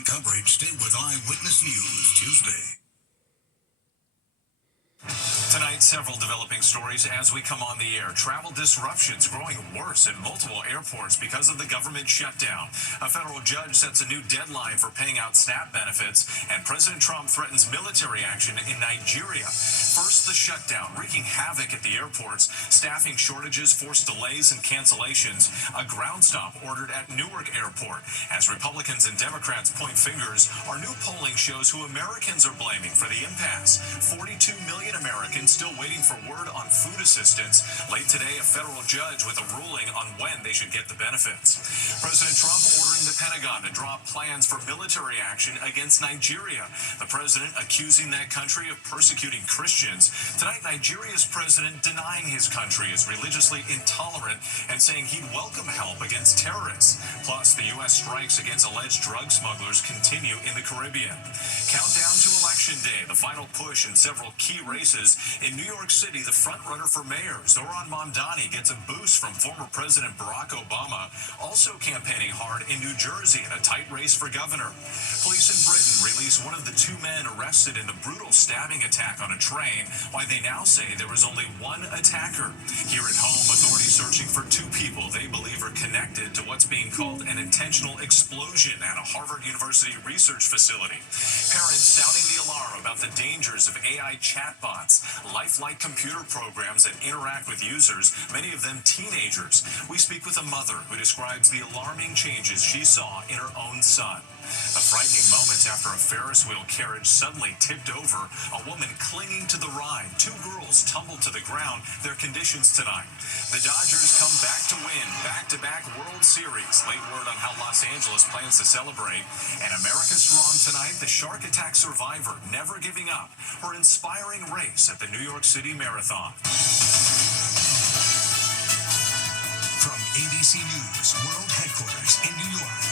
Coverage. Stay with Eyewitness News Tuesday. Tonight, several developing stories as we come on the air. Travel disruptions growing worse at multiple airports because of the government shutdown. A federal judge sets a new deadline for paying out SNAP benefits, and President Trump threatens military action in Nigeria. First, the shutdown, wreaking havoc at the airports. Staffing shortages force delays and cancellations. A ground stop ordered at Newark Airport. As Republicans and Democrats point fingers, our new polling shows who Americans are blaming for the impasse. 42 million Americans still waiting for word on food assistance. Late today, a federal judge with a ruling on when they should get the benefits. President Trump ordering the Pentagon to draw plans for military action against Nigeria. The president accusing that country of persecuting Christians. Tonight, Nigeria's president denying his country is religiously intolerant and saying he'd welcome help against terrorists. Plus, the U.S. strikes against alleged drug smugglers continue in the Caribbean. Countdown to Election Day, the final push in several key races. In New York City, the frontrunner for mayor, Zohran Mamdani, gets a boost from former President Barack Obama, also campaigning hard in New Jersey in a tight race for governor. Police in Britain release one of the two men arrested in the brutal stabbing attack on a train, while they now say there was only one attacker. Here at home, authorities searching for two people they believe are connected to what's being called an intentional explosion at a Harvard University research facility. Parents sounding the alarm about the dangers of AI chatbots, lifelike computer programs that interact with users, many of them teenagers. We speak with a mother who describes the alarming changes she saw in her own son. The frightening moments after a Ferris wheel carriage suddenly tipped over, a woman clinging to the ride. Two girls tumbled to the ground. Their conditions tonight. The Dodgers come back to win back-to-back World Series. Late word on how Los Angeles plans to celebrate. And America Strong tonight, the shark attack survivor never giving up. Her inspiring race at the New York City Marathon. From ABC News World Headquarters in New York,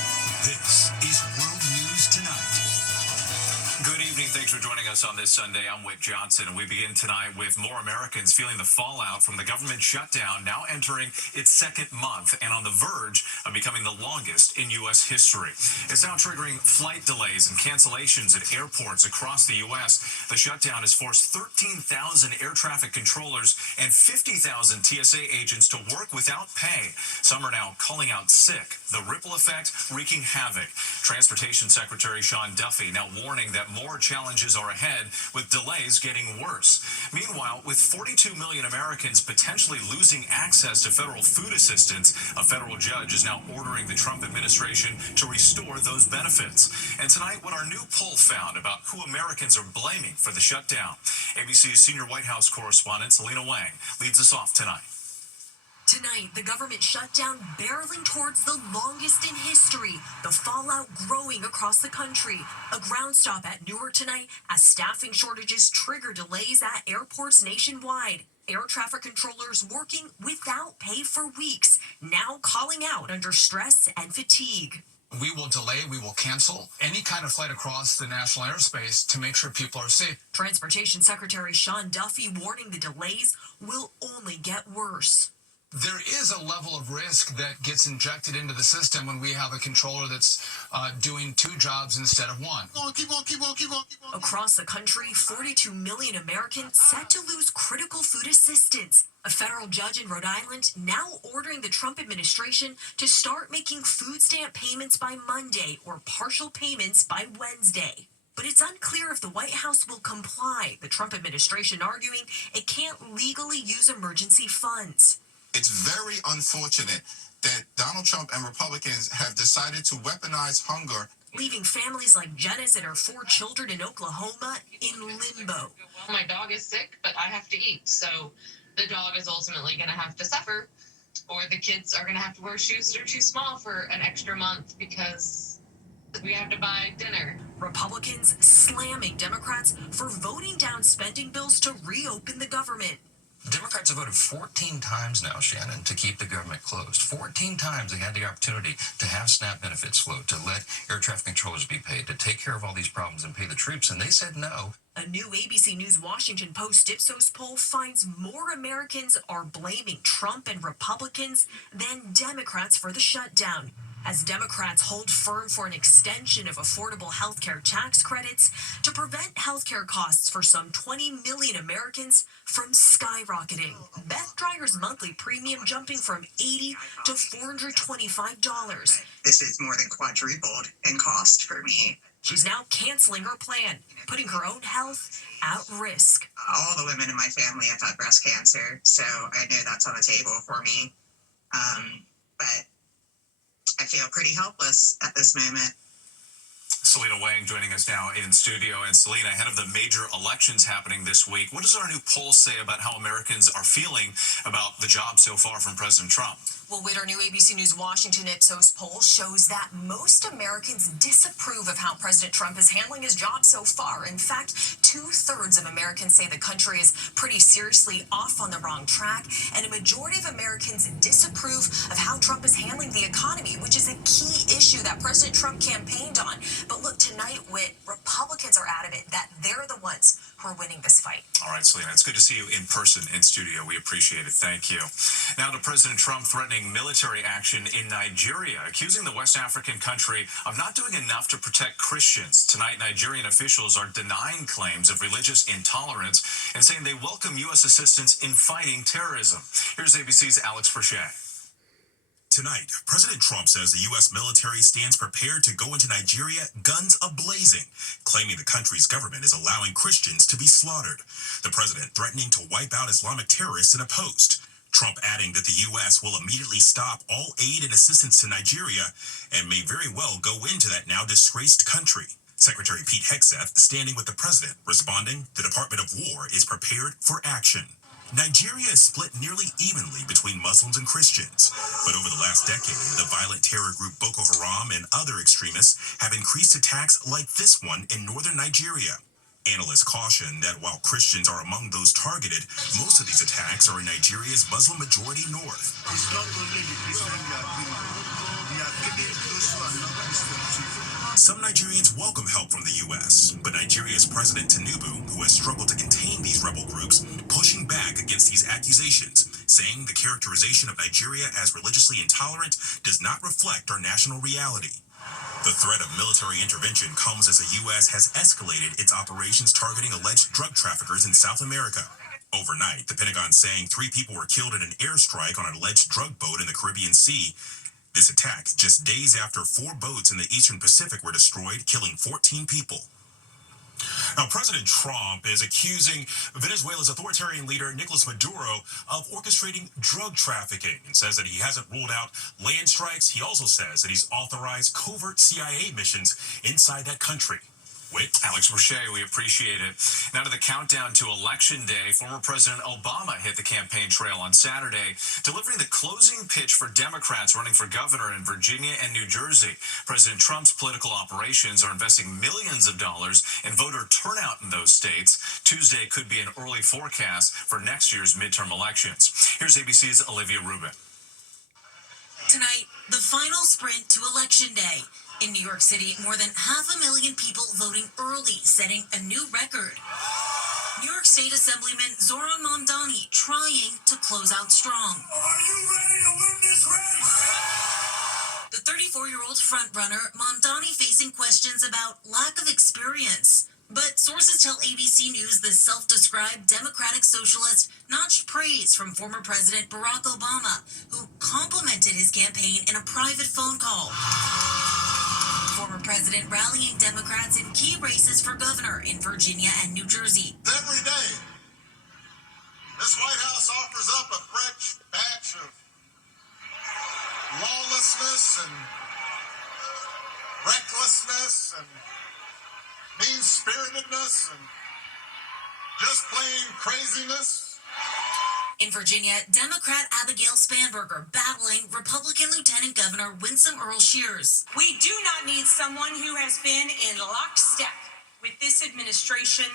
this is World News Tonight. Good evening. Thanks for joining us on this Sunday. I'm Wick Johnson, and we begin tonight with more Americans feeling the fallout from the government shutdown, now entering its second month and on the verge of becoming the longest in U.S. history. It's now triggering flight delays and cancellations at airports across the U.S. The shutdown has forced 13,000 air traffic controllers and 50,000 TSA agents to work without pay. Some are now calling out sick. The ripple effect wreaking havoc. Transportation Secretary Sean Duffy now warning that more challenges are ahead, with delays getting worse. Meanwhile, with 42 million Americans potentially losing access to federal food assistance, a federal judge is now ordering the Trump administration to restore those benefits. And tonight, what our new poll found about who Americans are blaming for the shutdown. ABC's senior White House correspondent Selena Wang leads us off tonight. Tonight, the government shutdown barreling towards the longest in history, the fallout growing across the country. A ground stop at Newark tonight as staffing shortages trigger delays at airports nationwide. Air traffic controllers working without pay for weeks, now calling out under stress and fatigue. We will delay, we will cancel any kind of flight across the national airspace to make sure people are safe. Transportation Secretary Sean Duffy warning the delays will only get worse. There is a level of risk that gets injected into the system when we have a controller that's doing two jobs instead of one. Keep on. Across the country, 42 million Americans set to lose critical food assistance. A federal judge in Rhode Island now ordering the Trump administration to start making food stamp payments by Monday or partial payments by Wednesday. But it's unclear if the White House will comply, the Trump administration arguing it can't legally use emergency funds. It's very unfortunate that Donald Trump and Republicans have decided to weaponize hunger, leaving families like Janice and her 4 children in Oklahoma in limbo. Well, my dog is sick, but I have to eat, so the dog is ultimately going to have to suffer, or the kids are going to have to wear shoes that are too small for an extra month because we have to buy dinner. Republicans slamming Democrats for voting down spending bills to reopen the government. Democrats have voted 14 times now, Shannon, to keep the government closed. 14 times they had the opportunity to have SNAP benefits flow, to let air traffic controllers be paid, to take care of all these problems and pay the troops, and they said no. A new ABC News Washington Post Ipsos poll finds more Americans are blaming Trump and Republicans than Democrats for the shutdown. as Democrats hold firm for an extension of affordable health care tax credits to prevent health care costs for some 20 million Americans from skyrocketing. Beth Dryer's monthly premium jumping from $80 to $425. This is more than quadrupled in cost for me. She's now canceling her plan, putting her own health at risk. All the women in my family have had breast cancer, so I know that's on the table for me. But I feel pretty helpless at this moment. Selena Wang joining us now in studio. And Selena, ahead of the major elections happening this week, what does our new poll say about how Americans are feeling about the job so far from President Trump? Well, Whit, our new ABC News Washington Ipsos poll shows that most Americans disapprove of how President Trump is handling his job so far. In fact, 2/3 of Americans say the country is pretty seriously off on the wrong track, and a majority of Americans disapprove of how Trump is handling the economy, which is a key issue that President Trump campaigned on. But look, tonight, Whit, Republicans are adamant that they're the ones who are winning this fight. All right, Selena, it's good to see you in person in studio. We appreciate it. Thank you. Now to President Trump threatening military action in Nigeria, accusing the West African country of not doing enough to protect Christians. Tonight, Nigerian officials are denying claims of religious intolerance and saying they welcome U.S. assistance in fighting terrorism. Here's ABC's Alex Perchet. Tonight, President Trump says the U.S. military stands prepared to go into Nigeria guns a-blazing, claiming the country's government is allowing Christians to be slaughtered. The president threatening to wipe out Islamic terrorists in a post. Trump adding that the U.S. will immediately stop all aid and assistance to Nigeria and may very well go into that now disgraced country. Secretary Pete Hegseth standing with the president, responding, the Department of War is prepared for action. Nigeria is split nearly evenly between Muslims and Christians, but over the last decade, the violent terror group Boko Haram and other extremists have increased attacks like this one in northern Nigeria. Analysts caution that while Christians are among those targeted, most of these attacks are in Nigeria's Muslim-majority north. It's not only the Christians they are killing those who are not Christians. Some Nigerians welcome help from the U.S., but Nigeria's President Tinubu, who has struggled to contain these rebel groups, pushing back against these accusations, saying the characterization of Nigeria as religiously intolerant does not reflect our national reality. The threat of military intervention comes as the U.S. has escalated its operations targeting alleged drug traffickers in South America. Overnight, the Pentagon saying 3 people were killed in an airstrike on an alleged drug boat in the Caribbean Sea. This attack just days after 4 boats in the Eastern Pacific were destroyed, killing 14 people. Now, President Trump is accusing Venezuela's authoritarian leader, Nicolas Maduro, of orchestrating drug trafficking and says that he hasn't ruled out land strikes. He also says that he's authorized covert CIA missions inside that country. With Alex Perchet, we appreciate it. Now to the countdown to Election Day. Former President Obama hit the campaign trail on Saturday, delivering the closing pitch for Democrats running for governor in Virginia and New Jersey. President Trump's political operations are investing millions of dollars in voter turnout in those states. Tuesday could be an early forecast for next year's midterm elections. Here's ABC's Olivia Rubin. Tonight, the final sprint to Election Day. In New York City, more than 500,000 people voting early, setting a new record. New York State Assemblyman Zohran Mamdani trying to close out strong. Are you ready to win this race? The 34-year-old frontrunner, Mamdani facing questions about lack of experience. But sources tell ABC News the self-described Democratic Socialist notched praise from former President Barack Obama, who complimented his campaign in a private phone call. Former president rallying Democrats in key races for governor in Virginia and New Jersey. Every day, this White House offers up a fresh batch of lawlessness and recklessness and mean-spiritedness and just plain craziness. In Virginia, Democrat Abigail Spanberger battling Republican Lieutenant Governor Winsome Earl Shears. We do not need someone who has been in lockstep with this administration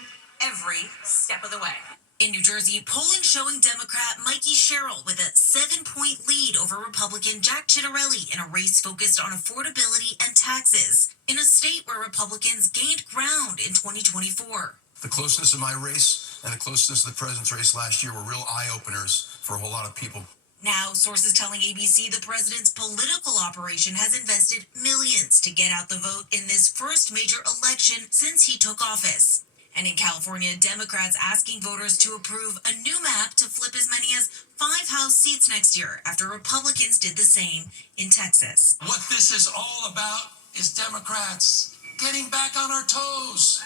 every step of the way. In New Jersey, polling showing Democrat Mikey Sherrill with a 7-point lead over Republican Jack Ciattarelli in a race focused on affordability and taxes, in a state where Republicans gained ground in 2024. The closeness of my race and the closeness of the president's race last year were real eye-openers for a whole lot of people. Now, sources telling ABC the president's political operation has invested millions to get out the vote in this first major election since he took office. And in California, Democrats asking voters to approve a new map to flip as many as 5 House seats next year after Republicans did the same in Texas. What this is all about is Democrats getting back on our toes,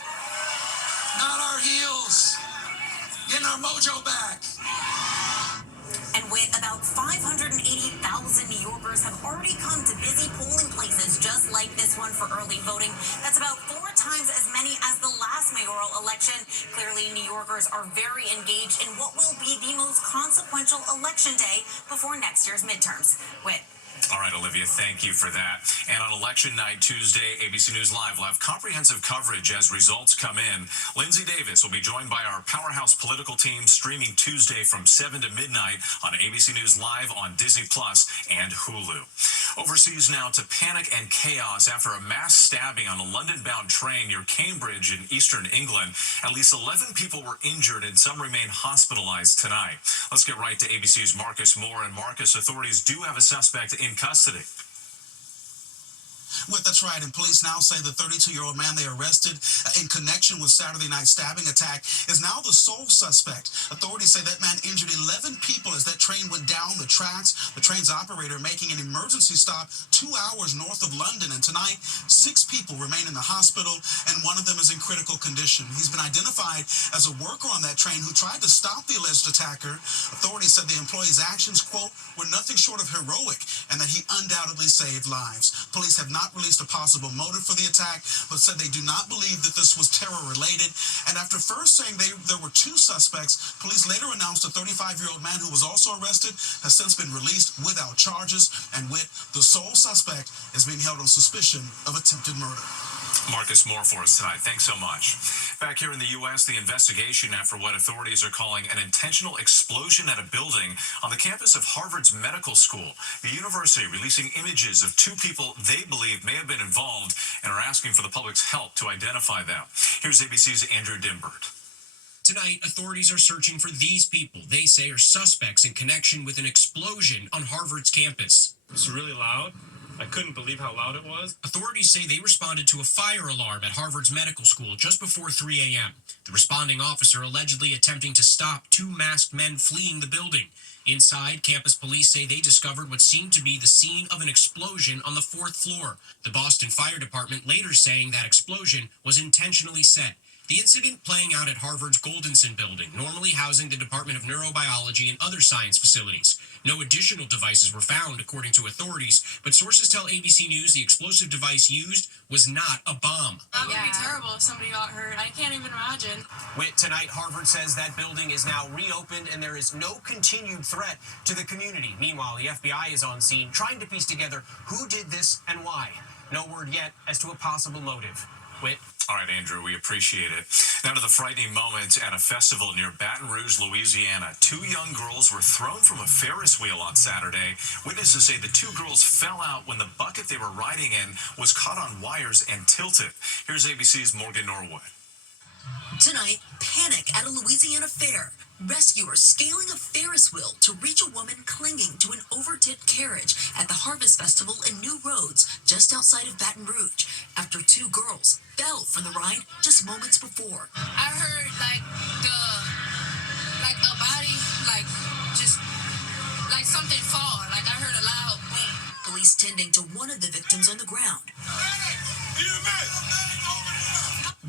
not our heels, getting our mojo back. And with about 580,000 New Yorkers have already come to busy polling places just like this one for early voting. That's about 4 times as many as the last mayoral election. Clearly, New Yorkers are very engaged in what will be the most consequential election day before next year's midterms. Whit. All right, Olivia, thank you for that. And on election night Tuesday, ABC News Live will have comprehensive coverage as results come in. Lindsay Davis will be joined by our Powerhouse political team streaming Tuesday from 7 to midnight on ABC News Live on Disney Plus and Hulu. Overseas now to panic and chaos after a mass stabbing on a London-bound train near Cambridge in eastern England. At least 11 people were injured and some remain hospitalized tonight. Let's get right to ABC's Marcus Moore. And Marcus, authorities do have a suspect in custody. Well, that's right, and police now say the 32-year-old man they arrested in connection with Saturday night stabbing attack is now the sole suspect. Authorities say that man injured 11 people as that train went down the tracks, the train's operator making an emergency stop 2 hours north of London. And tonight, 6 people remain in the hospital, and one of them is in critical condition. He's been identified as a worker on that train who tried to stop the alleged attacker. Authorities said the employee's actions, quote, were nothing short of heroic, and that he undoubtedly saved lives. Police have not released a possible motive for the attack, but said they do not believe that this was terror-related. And after first saying there were 2 suspects, police later announced a 35-year-old man who was also arrested has since been released without charges, and the sole suspect is being held on suspicion of attempted murder. Marcus Moore for us tonight. Thanks so much. Back here in the U.S., the investigation after what authorities are calling an intentional explosion at a building on the campus of Harvard's medical school. The university releasing images of 2 people they believe may have been involved and are asking for the public's help to identify them. Here's ABC's Andrew Dimbert. Tonight, authorities are searching for these people they say are suspects in connection with an explosion on Harvard's campus. It's really loud. I couldn't believe how loud it was. Authorities say they responded to a fire alarm at Harvard's medical school just before 3 a.m. The responding officer allegedly attempting to stop 2 masked men fleeing the building. Inside, campus police say they discovered what seemed to be the scene of an explosion on the 4th floor. The Boston Fire Department later saying that explosion was intentionally set. The incident playing out at Harvard's Goldenson building, normally housing the Department of Neurobiology and other science facilities. No additional devices were found, according to authorities, but sources tell ABC News the explosive device used was not a bomb. That would be terrible if somebody got hurt. I can't even imagine. Tonight, Harvard says that building is now reopened and there is no continued threat to the community. Meanwhile, the FBI is on scene trying to piece together who did this and why. No word yet as to a possible motive. All right, Andrew, we appreciate it. Now to the frightening moment at a festival near Baton Rouge, Louisiana. 2 young girls were thrown from a Ferris wheel on Saturday. Witnesses say the 2 girls fell out when the bucket they were riding in was caught on wires and tilted. Here's ABC's Morgan Norwood. Tonight, panic at a Louisiana fair. Rescuers scaling a Ferris wheel to reach a woman clinging to an overtipped carriage at the Harvest Festival in New Roads, just outside of Baton Rouge, after 2 girls fell from the ride just moments before. I heard a body, like something fall. Like I heard a loud boom. Police tending to one of the victims on the ground.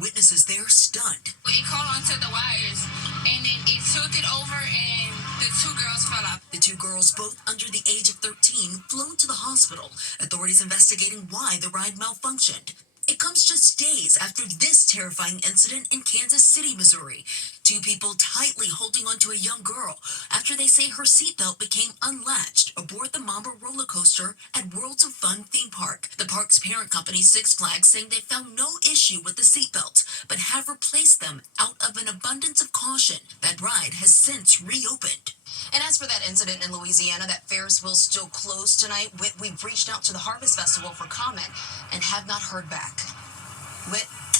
Witnesses there stunned. It caught onto the wires, and then it tilted over, and the 2 girls fell out. The 2 girls, both under the age of 13, flown to the hospital. Authorities investigating why the ride malfunctioned. It comes just days after this terrifying incident in Kansas City, Missouri. 2 people tightly holding onto a young girl after they say her seatbelt became unlatched aboard the Mamba roller coaster at Worlds of Fun theme park. The park's parent company, Six Flags, saying they found no issue with the seatbelts, but have replaced them out of an abundance of caution. That ride has since reopened. And as for that incident in Louisiana, that Ferris wheel's still closed tonight. We've reached out to the Harvest Festival for comment and have not heard back.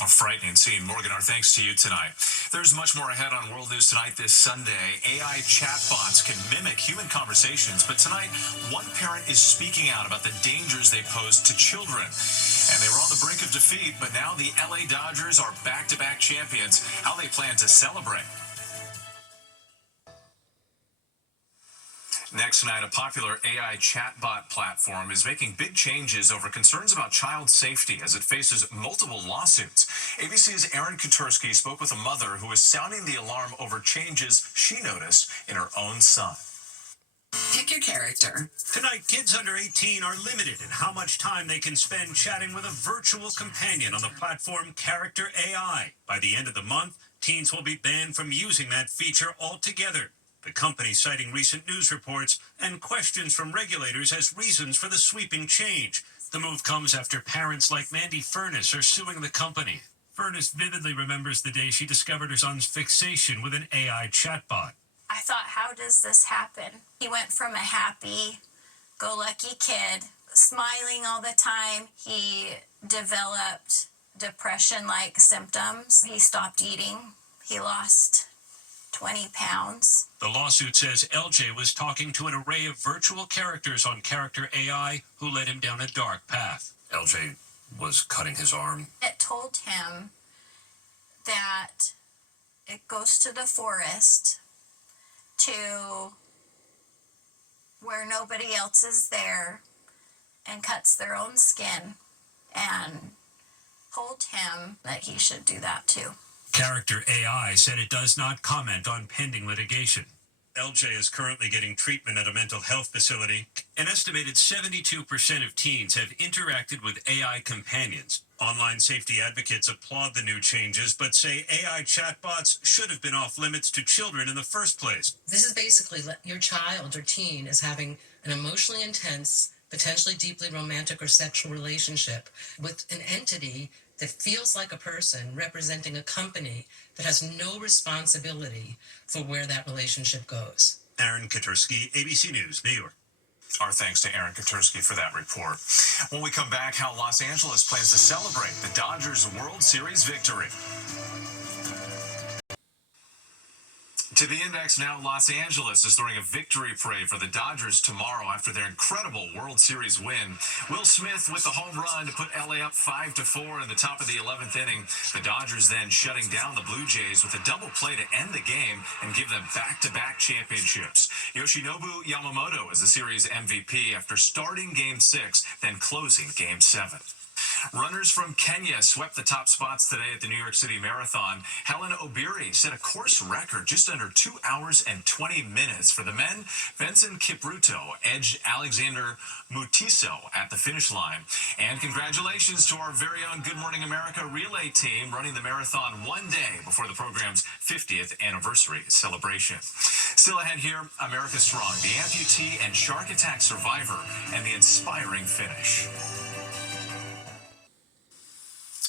A frightening scene. Morgan, our thanks to you tonight. There's much more ahead on World News Tonight this Sunday. AI chatbots can mimic human conversations, but tonight, one parent is speaking out about the dangers they pose to children. And they were on the brink of defeat, but now the LA Dodgers are back-to-back champions. How they plan to celebrate. Next tonight, a popular AI chatbot platform is making big changes over concerns about child safety as it faces multiple lawsuits. ABC's Aaron Katursky spoke with a mother who is sounding the alarm over changes she noticed in her own son. Pick your character. Tonight, kids under 18 are limited in how much time they can spend chatting with a virtual companion on the platform Character AI. By the end of the month, teens will be banned from using that feature altogether. The company citing recent news reports and questions from regulators as reasons for the sweeping change. The move comes after parents like Mandy Furness are suing the company. Furness vividly remembers the day she discovered her son's fixation with an AI chatbot. I thought, how does this happen? He went from a happy-go-lucky kid, smiling all the time. He developed depression-like symptoms. He stopped eating. He lost 20 pounds. The lawsuit says LJ was talking to an array of virtual characters on Character AI who led him down a dark path. LJ was cutting his arm. It told him that it goes to the forest to where nobody else is there and cuts their own skin, and told him that he should do that too. Character AI said it does not comment on pending litigation. LJ is currently getting treatment at a mental health facility. An estimated 72% of teens have interacted with AI companions. Online safety advocates applaud the new changes, but say AI chatbots should have been off limits to children in the first place. This is basically your child or teen is having an emotionally intense, potentially deeply romantic or sexual relationship with an entity that feels like a person representing a company that has no responsibility for where that relationship goes. Aaron Katursky, ABC News, New York. Our thanks to Aaron Katursky for that report. When we come back, how Los Angeles plans to celebrate the Dodgers' World Series victory. To the index now, Los Angeles is throwing a victory parade for the Dodgers tomorrow after their incredible World Series win. Will Smith with the home run to put LA up 5-4 in the top of the 11th inning. The Dodgers then shutting down the Blue Jays with a double play to end the game and give them back-to-back championships. Yoshinobu Yamamoto is the series MVP after starting Game 6, then closing Game 7. Runners from Kenya swept the top spots today at the New York City Marathon. Helen Obiri set a course record just under 2 hours and 20 minutes. For the men, Vincent Kipruto edged Alexander Mutiso at the finish line. And congratulations to our very own Good Morning America relay team running the marathon one day before the program's 50th anniversary celebration. Still ahead here, America Strong, the amputee and shark attack survivor, and the inspiring finish.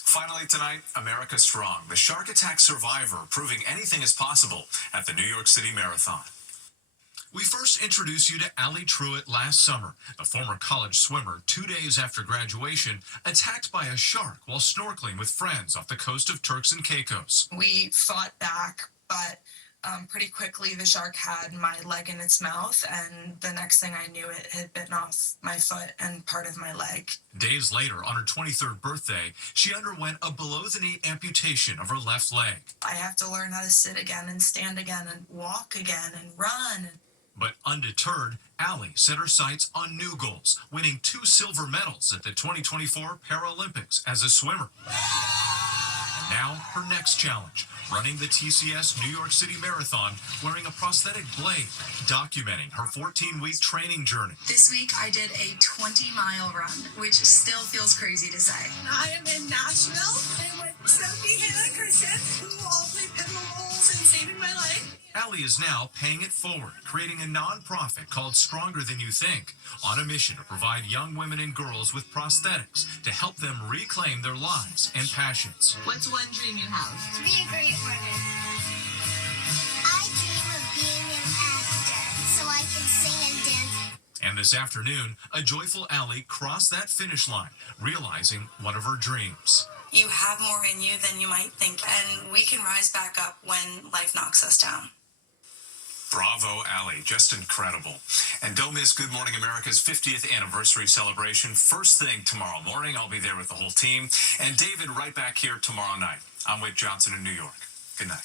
Finally tonight, America Strong, the shark attack survivor proving anything is possible at the New York City Marathon. We first introduced you to Allie Truitt last summer, a former college swimmer 2 days after graduation, attacked by a shark while snorkeling with friends off the coast of Turks and Caicos. We fought back, but pretty quickly the shark had my leg in its mouth, and the next thing I knew, it had bitten off my foot and part of my leg. Days later, on her 23rd birthday, she underwent a below-the-knee amputation of her left leg. I have to learn how to sit again and stand again and walk again and run. But undeterred, Allie set her sights on new goals, winning 2 silver medals at the 2024 Paralympics as a swimmer. And now, her next challenge, running the TCS New York City Marathon wearing a prosthetic blade, documenting her 14-week training journey. This week, I did a 20-mile run, which still feels crazy to say. I am in Nashville. I'm with Sophie, Hannah, and Kristen, who all play pivotal roles in saving my life. Allie is now paying it forward, creating a nonprofit called Stronger Than You Think, on a mission to provide young women and girls with prosthetics to help them reclaim their lives and passions. What's one dream you have? To be a great artist. I dream of being an actor so I can sing and dance. And this afternoon, a joyful Allie crossed that finish line, realizing one of her dreams. You have more in you than you might think, and we can rise back up when life knocks us down. Bravo, Allie. Just incredible. And don't miss Good Morning America's 50th anniversary celebration. First thing tomorrow morning, I'll be there with the whole team. And David right back here tomorrow night. I'm Wick Johnson in New York. Good night.